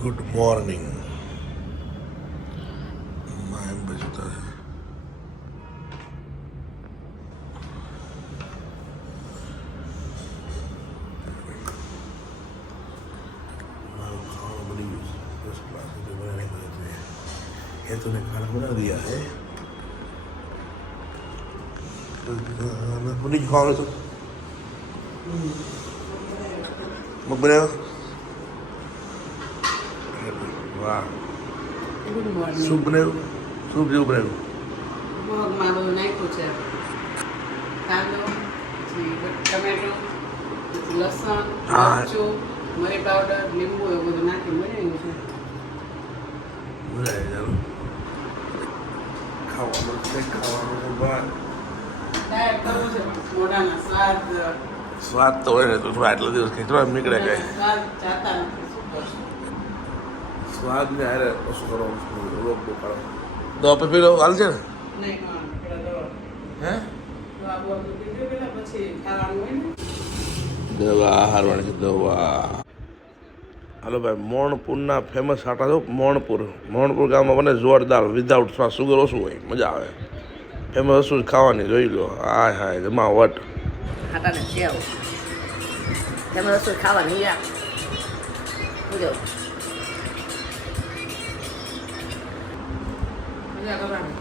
Good morning એમ બજતા છે મારું ખાવાનું બની ગયું છે ફર્સ્ટ ક્લાસ मुझे बनाने को देते हैं ये तूने खाना बना दिया है બની ખાવાનું તો મગ બનાવ્યો વાહ સૂપ બનાવ્યું સૂપ જેવું બનાવ્યું મગમાં બધું નાખ્યું છે. કાંદો ટમેટો લસણ. મરચું મરી પાવડર લીંબુ એવું બધું નાખીને બનાવ્યું છે. ખાવાનું છે ખાવાનું પણ સ્વાદ. સ્વાદ તો હોય ને તો આટલા દિવસ ખેંચવા નીકળે કઈ. સ્વાદ જાતા નથી શું કરશું સ્વાદ ને? હારે ઓછું કરવાનું રોગ દવા પછી પેલો હાલ છે ને? હે દવા તો હારવાની છે દવા. હાલો ભાઈ મોણપુરના ફેમસ આટા છો મોણપુર. મોણપુર ગામમાં બને જોરદાર વિધાઉટ શ્વાસ સુગર ઓછું હોય મજા આવે. ફેમસ ઓછું જ ખાવાની જોઈ લો. હાય હાય જમા વટ ખાવાની પૂજો કરવાની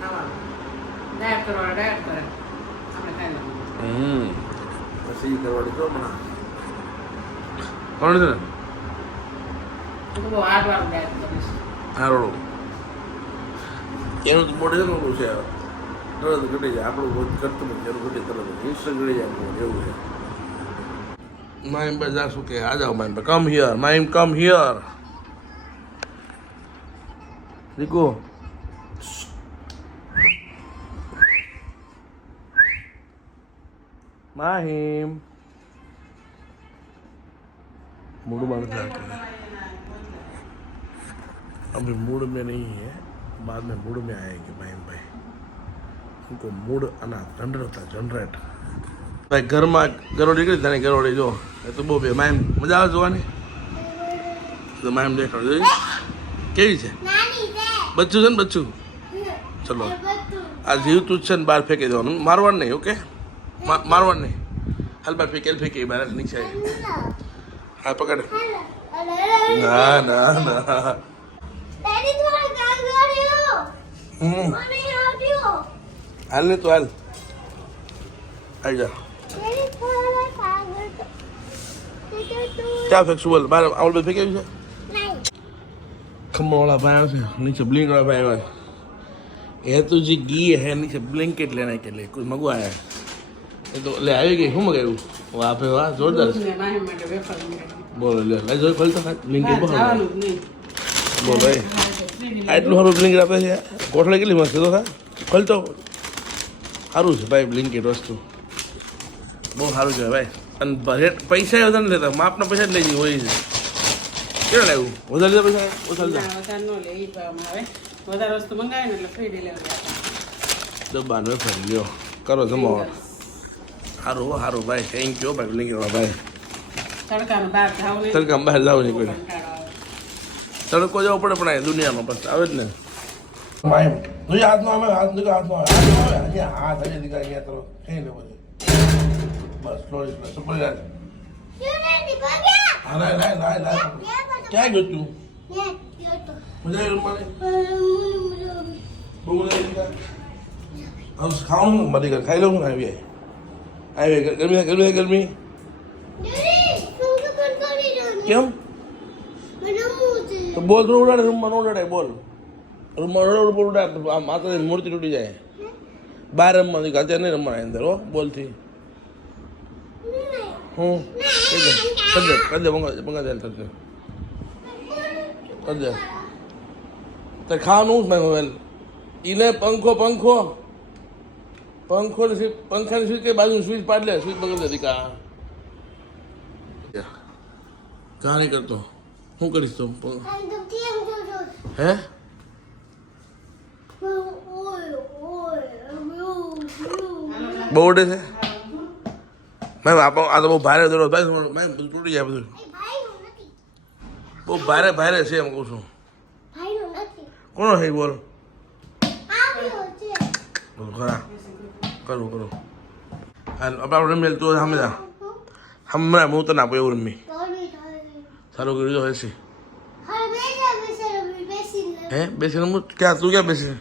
છે બહુ હાર્ડ છે તરત ઘટી જાય આપણું બધું કરતું ઘટી તરત ઇન્સ્ટન્ટ ઘટી જાય એવું છે માઇમ ભાઈ જાશું કે આ જાઓ માઇમ ભાઈ come here Mahim come here દીકો Mahim mood बन जाते हैं अभी मूड में नहीं है बाद में मूड में आएंगे माहिम भाई उनको मूड आना जनरेट होता है जनरेट ભાઈ ઘરમાં ગરોડી કરી તને ગરોડી જો એ તો બહુ બે માયમ મજા આવે જોવાની તો માયમ દેખાડ જોઈ કેવી છે બચ્ચું છે ને બચ્ચું ચલો આ જીવતું જ છે ને બહાર ફેંકી દેવાનું મારવાનું નહીં ઓકે મા- મારવાનું નહીં હાલ બાર ફેંકી ફેંકી. બહાર નીચે હા પકડ. ના ના ના. હાલ ને તું હાલ. આવી જા. ક્યાં ફેંકશું બોલ. બાર આવડ બધું ફેંકાયું છે? ખમણવાળા ભાઈ આવશે નીચે બ્લિંકવાળા ભાઈ આવ્યા હે તુજી ગી હે નીચે બ્લિંકેટ લેના કે લે. કોઈ મગવાયા એ તો લે આવી ગઈ. શું મગાવ્યું? વાહ ભાઈ વાહ જોરદાર. બોલો લે લઈ જોઈ ખોલતો ખા બ્લિંકેટ નહીં. બોલ ભાઈ. શ્રીની આ એટલું સારું બ્લિંકેટ આપે છે? કોઠલે કેટલી મસ્ત તો ખા? ખોલતો સારું છે ભાઈ બ્લિંકેટ વસ્તુ. બહુ સારું છે ભાઈ. અને ભરે પૈસા વધારે લેતા. માપના પૈસા જ લઈ જઈએ હોય છે. કેવું લાવ્યું વધારે લીધા પૈસા? ઓછા લીધા? વધારે લે. વધારે વસ્તુ મંગાવે ને એટલે ફ્રી ડિલિવરી. ડબ્બા નો ફરી લ્યો. કરો જમાવો. સારું હો, સારું ભાઈ થેન્ક યુ ભાઈ ભાઈ. બહાર જાવ નહીં. તડકામાં બહાર જાવ નહીં કોઈ. તડકો જવો પડે પણ દુનિયામાં બસ આવે જ ને. માયમ તું હાથમાં આવે હાથ દીકરા હાથમાં હાથ હજી દીકરા ગયા તરફ કઈ લે બધું. બસ સ્લોલી સ્લો સુપર યાર હા લાય લાય લાય લાય. ક્યાં ગયો તું? મજા આવી રમવાની બહુ મજા આવી ખાવાનું શું મારી ખાઈ લઉં ને આવી આવી ગરમી ગરમી ગરમી. કેમ? તો બોલ થોડું ઉડાડે રૂમમાં ન ઉડાડે બોલ. રૂમમાં ઉડાડ બોલ ઉડાડે આ માતાની મૂર્તિ તૂટી જાય. બહાર રમવાની અત્યારે નહીં રમવાના અંદર હો બોલથી. હું? કહી દે કરી દે કરી દે મંગા મંગા દે. કરી દે. કરી ખાવાનું જ મેં હવે ઈને પંખો પંખો. પંખો પંખાની સ્વીચ કે બાજુ સ્વીચ પાડલે સ્વીચ બગડ દે દીકા. કા નહીં કરતો? શું કરીશ તો? હે? બહુ ઉડે છે? મેમ આપો આ તો બહુ ભારે દોરો ભાઈ મેમ બધું તૂટી જાય બધું. બહુ ભારે ભારે છે એમ કહું છું. કોણ કોનો છે. બોલ ખરા. કરો કરો આપણે રમી તું હમણાં હમણાં હું તને આપું એવું રમી સારું કર્યું તો હશે હે બેસી રમું ક્યાં તું ક્યાં બેસી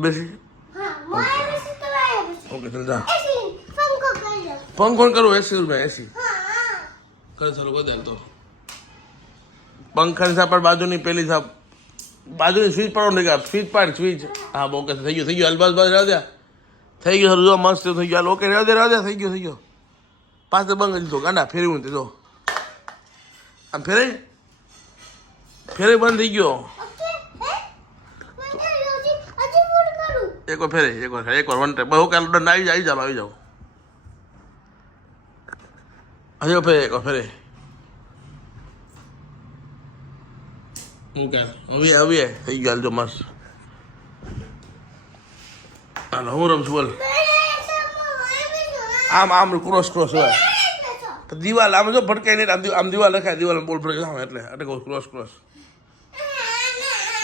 બેસી ઓકે ચાલ જા પંખો કરો એસી રૂપિયા એસી કરે સારું કરી દે તો પંખાની સાપડ બાજુની પેલી સાપ બાજુની સ્વીચ પાડો ને સ્વિચ પાડ સ્વીચ હા ઓકે, થઈ ગયું થઈ ગયું. હાલ, બસ બસ રહેવા થઈ ગયું સારું મસ્ત થઈ ગયું. હાલ, ઓકે રહ્યા દે રહેવા થઈ ગયું થઈ ગયું. પાસે બંધ લીધો ગાંડા ફેરવ્યું તે જો આમ ફેરે ફેરે બંધ થઈ ગયો. એક વાર ફેરે એક વાર એક વાર વન ટાઈમ બહુ કાલ દંડ આવી જાય આવી જાવ આવી જાવ હજી ફેરે એક વાર ફેરે મૂક્યા હવે હવે થઈ ગયા જો મસ્ત. હાલ, હું રમશું બોલ. આમ આમ ક્રોસ ક્રોસ હોય. તો દિવાલ, આમ જો ભટકાય નહીં, આમ આમ દિવાલ લખાય દિવાલ બોલ ભટકાય આમ એટલે એટલે કહું ક્રોસ ક્રોસ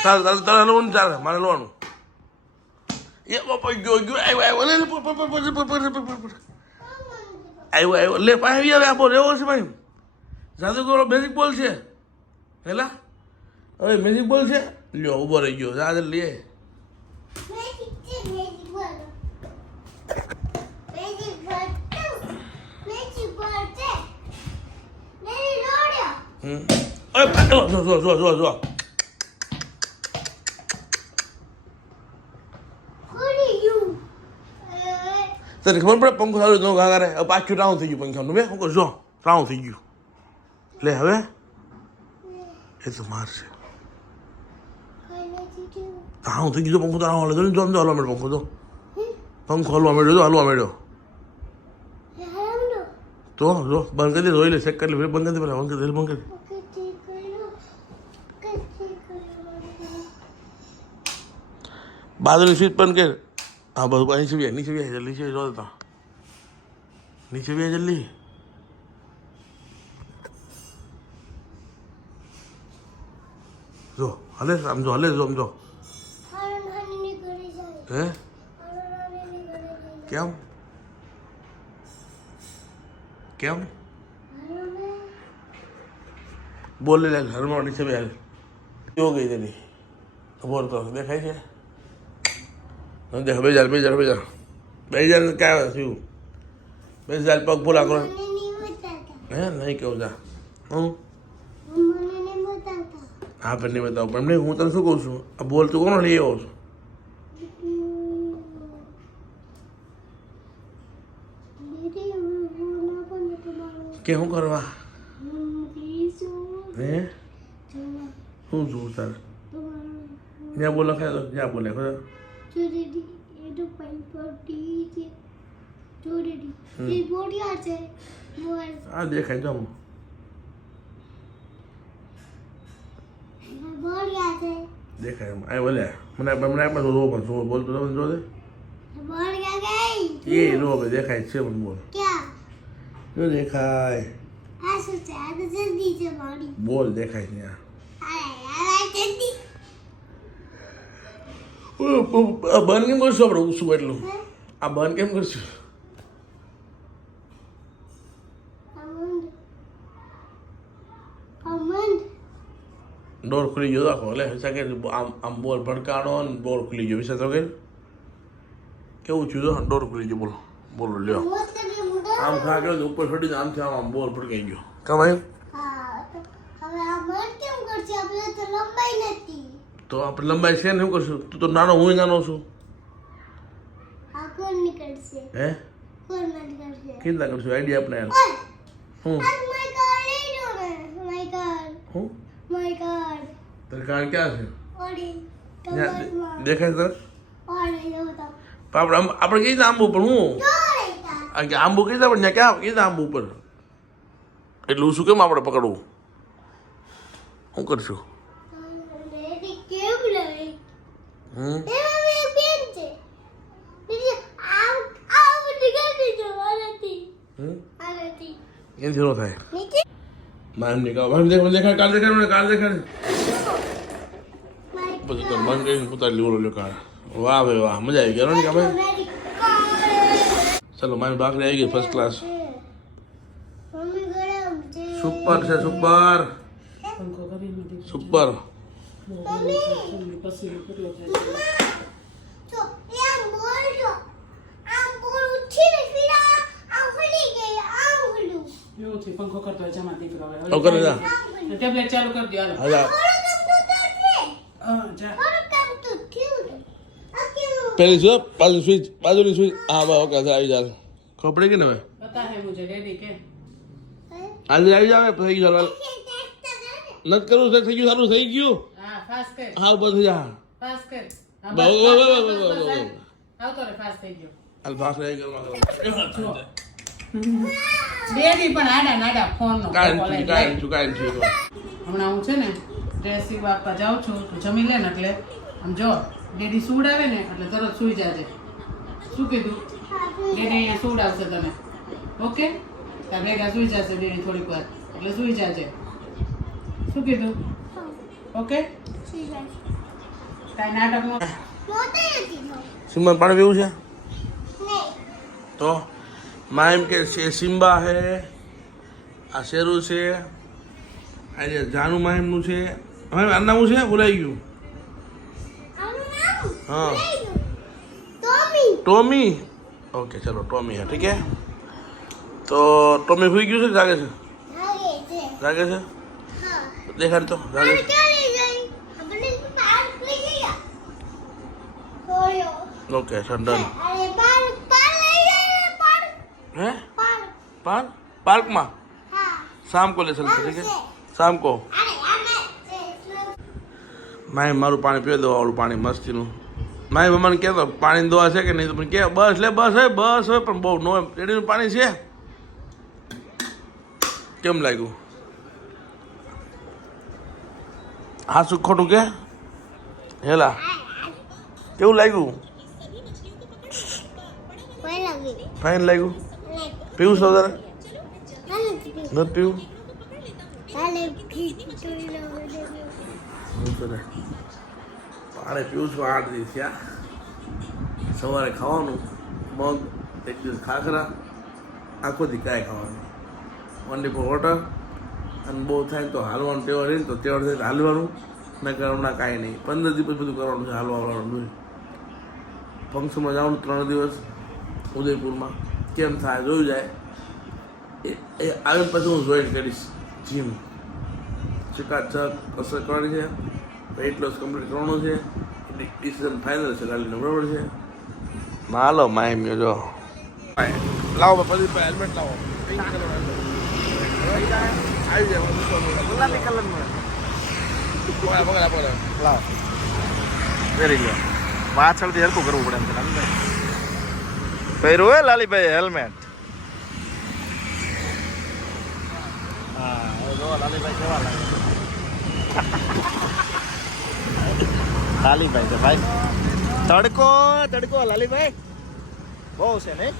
તારે તારે તારે લેવાનું ચાલે, મારે લેવાનું એ બાપા, ગયો ગયો આવ્યો આવ્યો લે આવ્યો આવ્યો લે પાણી આવી આવે, આ બોલ, એવો છે ભાઈ. જાદુગરો બેઝિક બોલ છે. હેલા? હવે મેજિક બોલ છે? લ્યો, ઊભો રહી ગયો દાદર લે. અરે પાછો જો જો જો તને ખબર પડે પંખો સારું નો ઘા કરે હવે પાછું રાઉન્ડ થઈ ગયું પંખાનું. બે, હું જો રાઉન્ડ થઈ ગયું. લે, હવે. એ તો મારશે. રાઉન્ડ થઈ ગયું તો પંખો તો રાઉન્ડ જો જો હલવા માંડ્યો તો. પંખો હલવા માંડ્યો તો હલવા માંડ્યો. તો જો બંધ કરી દે જોઈ લે ચેક કરી લે બંધ કરી દે બંધ કરી કરી બાજુની સીટ બંધ કર. હા બસ અહીં નીચે બી નીચે ભાઈ જલ્દી છે જો તો નીચે બી જલ્દી. જો હલે છે, આમ જો હલે જો આમ જો. હે? કેમ? કેમ? બોલે લે ઘરમાં છે બેલ કેવો ગઈ તેની? ખબર તો દેખાય છે? બે હજાર બે હજાર બે હજાર બે હજાર ક્યાં થયું બે હજાર પગ બોલા કરો હે, નહીં કેવું જા. હું હા, પણ નહીં બતાવું. પણ નહીં હું તને શું કહું છું? આ બોલ તું કોનો લઈ આવ્યો છું. કે શું કરવા? હે શું જોવું તારે. જ્યાં બોલો ખાય તો જ્યાં બોલે હા દેખાય જમું દેખાય એમ. આ બોલે મને મને આપણે રો પણ બોલ તો જો એ રો દેખાય છે મને બોલ. શું દેખાય? બોલ દેખાય ત્યાં બંધ કેમ કરશું આપણે ઉસું એટલું? આ બંધ કેમ કરશું? ડોર ખુલી ગયો રાખો. એટલે હશે કે આમ આમ બોલ ભડકાણો ને ડોર ખુલી ગયો. વિશે શકે કેવું થયું ડોર ખુલી ગયો બોલો. બોલો લ્યો. આમ ખાટલો ઉપર છોડીને આમ થાય આમ બોર ફટકાઈ ગયો. કમાયું? તો આપણે લંબાઈ છે ને એવું કરશું? તું તો નાનો હું નાનો છું. હે કેટલા કરશું? આઈડિયા આપણે હું? હું? કારણ ક્યાં છે? દેખાય તરફ આપણે આપણે કઈ આંબો પણ હું? કે આંબુ કીધા પણ ક્યાં મૂકી દીધા આંબુ ઉપર? એટલું શું કેમ આપણે પકડવું? શું કરશું? એનાથી નો થાય? મારે દેખાવ. મારે દેખાવ દેખાડ કાલ દેખાડ કાલ દેખાડ. પછી તો મન કરીને પોતાની લીવડો લ્યો કાળ. વાહ ભાઈ વાહ મજા આવી ગયો ને કે ભાઈ? ચલો મારી બાકરી આવી ગઈ ફર્સ્ટ ક્લાસ સુપર છે. સુપર. સુપર પંખો કરતો હોય જમા દીકરો હવે. આવું. કરે જા. હવે ટેબ્લેટ ચાલુ કરી દો હાલો. હા જા. પેલી સ્વિચ બાજુ સ્વિચ બાજુની સ્વિચ હા બસ ઓકે આવી જાય ખબર કે ને હવે? આજે આવી જાવે થઈ ગયું નથી કરવું થઈ ગયું સારું થઈ ગયું? હા બસ થઈ જા. હમણાં હું છે ને ડ્રેસિંગ સીવવા આપવા જાઉં છું તો જમી લે ને એટલે. આમ જો. ડેડી સૂડ આવે ને એટલે તરત સુઈ જાજે. શું કીધું? ડેડી અહીંયા આવશે તને. ઓકે? તાર ભેગા સુઈ જશે ડેડી થોડીક વાર. એટલે સુઈ જાજે. શું કીધું? ઓકે? કાંઈ નાટકમાં સિમ્બા પણ પીવું છે? તો માં એમ કે છે સિમ્બા હે આ શેરું છે આ જે જાનુ એમનું છે હવે આનું નામ છે? ભૂલાઈ ગયું. નામ હા. Tommy okay Tommy Tommy okay ठीक ટોમી હે ઠીક हुई તો ટોમી जागे ગયું છે से જાગે છે? तो जागे પાર હે. પાર પાર્ક પાર્કમાં? શામ કો લે ચલતે શામ કો. અરે આમે છે એટલે. માય મારું પાણી પીવા દઉં આવડું પાણી મસ્તીનું. માય મમ્માને કહેતો પાણી દોવા છે કે નહીં? તો પણ કે બસ લે બસ હોય બસ હોય પણ બહુ નો રેડીનું પાણી છે? કેમ લાગ્યું? હા શું ખોટું કે? હેલા કેવું લાગ્યું? ફાઇન લાગ્યું? પીવું છો તારે નથી પીવું? નથી પીવું છું, આઠ દિવસ થયા. સવારે ખાવાનું, મગ, એક દિવસ ખાખરા, આખો દી કાંઈ ખાવાનું. ઓનલી ફોર વોટર અને બહુ થાય તો હાલવાનું ટેવર રહીને તો ટેવર થઈને હાલવાનું. ના કરવાના કાંઈ નહીં. પંદર દિવસ બધું કરવાનું છે, હાલવા વાળવાનું ફંક્શનમાં જવાનું ત્રણ દિવસ, ઉદયપુરમાં. કેમ થાય જોયું જાય. એ આવે પછી હું જોઈન કરીશ જીમ ચકાચક, કસરત કરવાની છે. વેઇટ લોસ કમ્પ્લીટ કરવાનું છે. ડિસિઝન ફાઇનલ છે કાલીનો બરોબર છે માલો માય મ્યો જો લાવો પછી હેલ્મેટ લાવો પિંક કલર આવી જાય ગુલાબી કલર પકડા પકડા પકડા વેરી ગુડ પાછળથી હરકું કરવું પડે એમ છે લાલીભાઈ પહેર્યું લાલીભાઈ હેલ્મેટ હા હવે જો લાલીભાઈ કેવા લાગે લાલીભાઈ છે ભાઈ. તડકો તડકો લાલીભાઈ. બહુ છે ને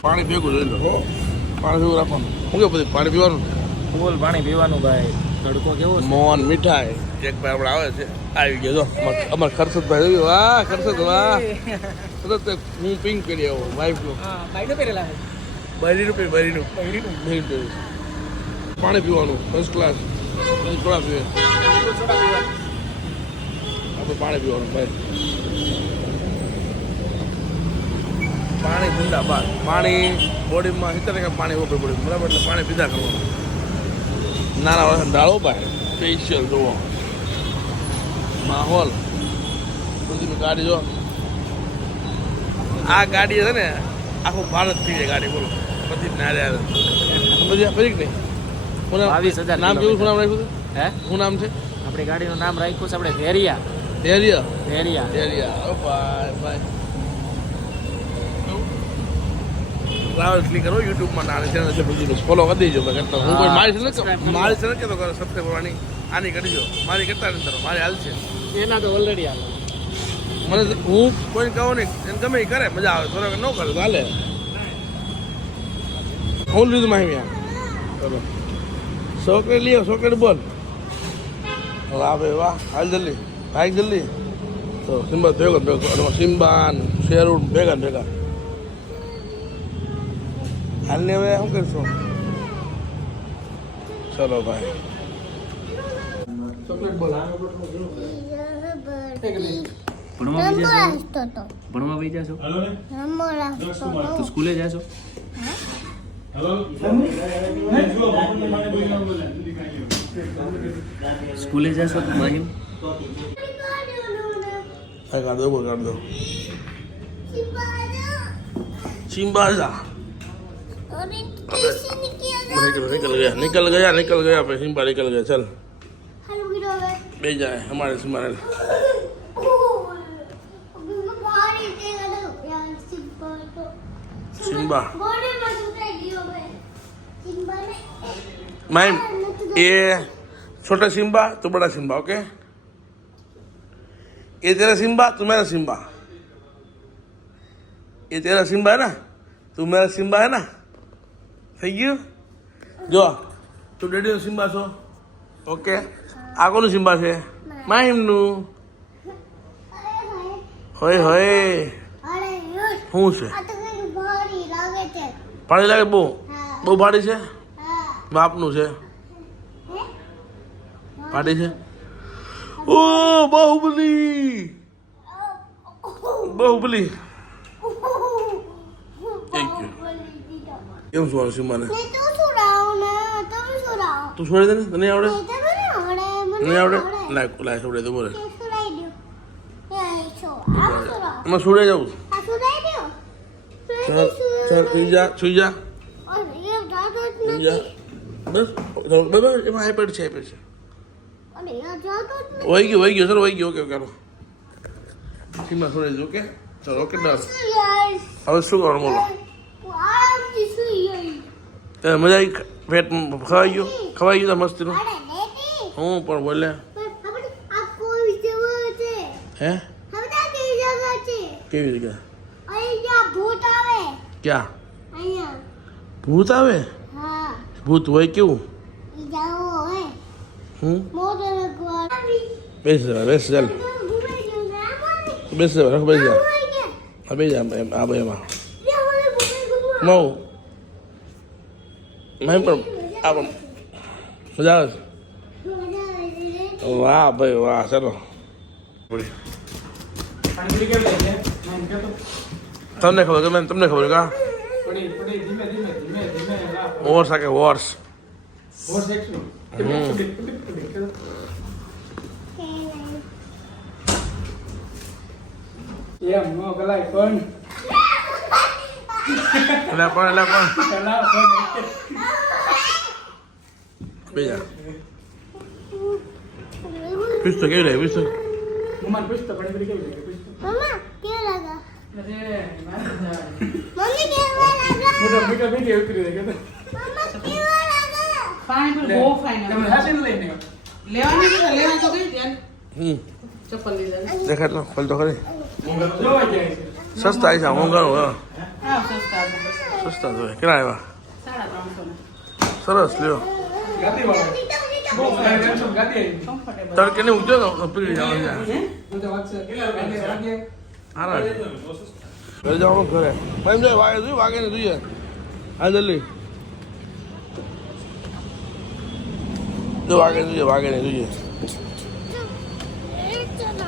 પાણી ભેગું જોઈ લો. પાણી ભેગું રાખવાનું. શું કે પછી પાણી પીવાનું? ફૂલ પાણી પીવાનું ભાઈ. તડકો કેવો મોહન મીઠાઈ. એક ભાઈ આપણે આવે છે. આવી ગયો જો. અમાર- ખરસદ ભાઈ જોયું? વાહ ખરસદ વાહ. તરત જ હું પિંક કરી આવો વાઈફનું બરી રૂપિયા બરીનું બરીનું. પાણી પીવાનું ફર્સ્ટ ક્લાસ આપણે પાણી પીવાનું પાણી બાદ, પાણી બોડીમાં સિત્તેર ટકા પાણી ઓપે પડ્યું. બરાબર, એટલે પાણી પીધા કરવાનું. નાના વાળા ડાળો ભાઈ. સ્પેશિયલ જુઓ. માહોલ. બધી ગાડી જો. આ ગાડી છે ને, આખું ભારત થઈ જાય ગાડી, બોલો. બધી નારે આવે બધી પછી નહીં? નામ- 22,000 નામ કેવું શું નામ રાખ્યું છે? હે? શું નામ છે? આપણી ગાડીનું નામ રાખ્યું છે આપણે ભેરિયા એરિયા ભેરિયા એરિયા ઓ ભાઈ ભાઈ. ક્લિક કરો યુટ્યુબમાં નાની ચેનલ છે બધી ફોલો કરી દેજો ભાઈ કરતા હું કોઈ મારી ચેનલ મારી કરો. સબસ્ક્રાઈબ કરવાની આની કરજો. મારી કરતા નહીં કરો મારી હાલ છે. એના તો ઓલરેડી હાલો. મને હું કોઈ કહું નહીં એને ગમે કરે મજા આવે થોડાક ન કરે તો હાલે. હું લીધું માહિતી ચલો ચોકલેટ લઈ આવો બોલ. વાહ ભાઈ વાહ હાલ જલ્દી ભાઈ જલ્દી. તો સિમ્બા ભેગો ભેગો અને સિમ્બા ને શેરું ને ભેગા ને ભેગા. હાલને હવે શું કરશો? ચલો ભાઈ. ચોકલેટ બોલ ભણવા બી જાશો? ભણવા જાશો? તો સ્કૂલે જાશો? સ્કૂલે જાશો માહિમ ભાઈ કાઢ દો બોલ કાઢ દો સિમ્બા જા निकल निकल गया निकल गया निकल गया पे सिम्बा निकल गया चल ले जाए हमारे हमारे सिम्बा मैम ये छोटा सिम्बा तो बड़ा सिम्बा ओके ये तेरा सिम्बा तू मेरा सिम्बा ये तेरा सिम्बा है ना तू मेरा सिम्बा है ना થઈ ગયું જો તું ડેડીનો સિમ્બા છો ઓકે આ કોનું સિમ્બા છે માહિમનું હોય હોય શું છે પાણી લાગે બહુ બહુ ભાડી છે માપનું છે. પાડી છે? ઓ બાહુબલી! બાહુબલી! કેમ શું મને? તું છોડી દે ને? તને આવડે? નહીં આવડે લાય લાય છોડે તો બોલે. એમાં છોડે જવું ચાલ ચાલ સુઈ જા સુઈ જા. સુઈ જા. બસ બસ એમાં આઈપેડ છે આઈપેડ છે. વહી ગયો વહી ગયો સર વહી ગયો ઓકે ઓકે સીમા છોડી ઓકે ચલો ઓકે ડન હવે શું કરવાનું બોલો? મજા આવી પેટ ખવાઈ ગયો? ખવાઈ ગયું તા મસ્તીનું? હું પણ બોલે હે? કેવી જગ્યા ક્યાં? ભૂત આવે? ભૂત હોય કેવું? હમ? બેસ બેસ ચાલ. બેસ જા રખ બેસ જા હા બેસ જા આ ભાઈ એમાં. મઉ. મેં પણ આ પણ મજા આવે છે. વાહ ભાઈ વાહ ચાલો. તમને ખબર કે મેં તમને ખબર કા વોર્સ આ કે વોર્સ એમ નો ગલાય પણ એટલે પણ એટલે પણ કલા પણ બે જા પીસ તો કેવી લાગે પીસ તો હું મારે પૂછતો પણ એવી કેવું લાગે પૂછતો મમ્મા કેવું લાગે અરે મારે મમ્મી કેવું લાગે મોટો મોટા મીઠી ઉતરી દે કે મમ્મા કેવું લાગે પાણી પણ બહુ ફાઇન તમે હાસીને લઈને. લેવાની છે ને, તો ગઈ ત્યાં હમ. ચપ્પલ લીધા દેખાડ લો ખોલ તો ખરી. જોવા જાય છે. સસ્તા આવી છે મોંઘાનું હા. હા સસ્તા છે. બસ. સસ્તા જોઈએ કેટલા આવ્યા? સાડા ત્રણસો ને. સરસ લ્યો. તડકે ને પીડી જવાનું ઘરે જવાનું ઘરે. એમ જાય વાગે જોઈએ વાગે ને જોઈએ. હા જલ્દી. જો વાગે જોઈએ વાગે ને જોઈએ. ચલો